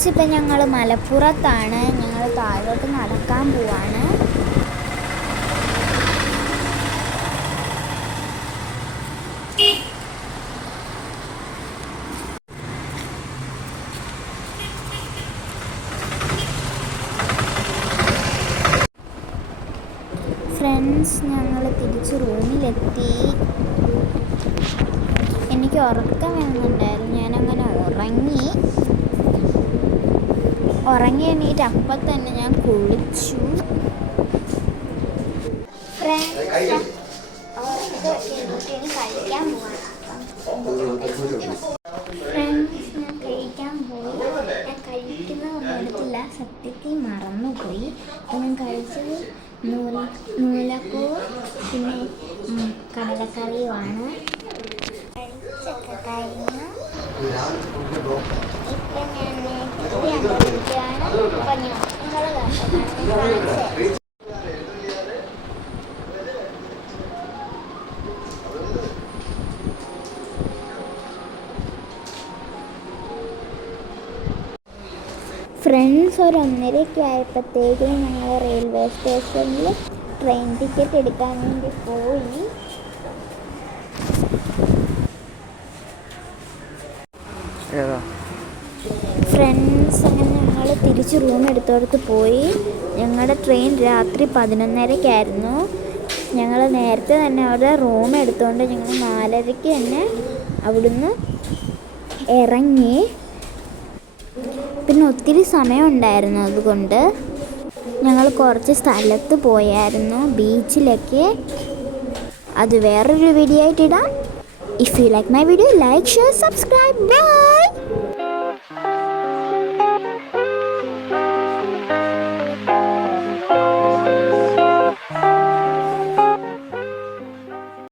Friends, ഇപ്പം ഞങ്ങൾ മലപ്പുറത്താണ്. ഞങ്ങൾ താഴോട്ട് നടക്കാൻ പോവാണ്. ഫ്രണ്ട്സ്, ഞങ്ങൾ തിരിച്ച് റൂമിലെത്തി. എനിക്ക് ഉറക്കം വരുന്നുണ്ടായിരുന്നു. ഞാനങ്ങനെ ഉറങ്ങി എണീറ്റ് അപ്പം തന്നെ ഞാൻ കുളിച്ചു. ഫ്രണ്ട്സ്, കഴിക്കാൻ പോവാണ്. ഫ്രണ്ട്സ്, ഞാൻ കഴിക്കാൻ പോയി. ഞാൻ കഴിക്കുന്നതൊന്നും എടുത്തില്ല, സത്യത്തിൽ മറന്നുപോയി. ഞാൻ കഴിച്ചത് നൂലപ്പൂ പിന്നെ കടലക്കറിയുമാണ്. കഴിച്ചൊക്കെ കഴിഞ്ഞു. ഇപ്പം ഞാൻ കണ്ടിരിക്കുകയാണ്. പറഞ്ഞു നിങ്ങൾ ഫ്രണ്ട്സ്, ഒരു 1:30 ആയപ്പോഴത്തേക്കും ഞങ്ങൾ റെയിൽവേ സ്റ്റേഷനിൽ ട്രെയിൻ ടിക്കറ്റ് എടുക്കാൻ വേണ്ടി പോയി. ഫ്രണ്ട്സ്, അങ്ങനെ ഞങ്ങൾ തിരിച്ച് റൂം എടുത്തോടത്ത് പോയി. ഞങ്ങളുടെ ട്രെയിൻ രാത്രി 11:30-ക്കായിരുന്നു. ഞങ്ങൾ നേരത്തെ തന്നെ അവിടെ റൂം എടുത്തുകൊണ്ട് ഞങ്ങൾ 4:30-ക്ക് തന്നെ അവിടുന്ന് ഇറങ്ങി. പിന്നെ ഒത്തിരി സമയം ഉണ്ടായിരുന്നു, അതുകൊണ്ട് ഞങ്ങൾ കുറച്ച് സ്ഥലത്ത് പോയായിരുന്നു, ബീച്ചിലൊക്കെ. അത് വേറൊരു വീഡിയോ ആയിട്ട് ഇടാം. If you like my video, like, share, subscribe. By.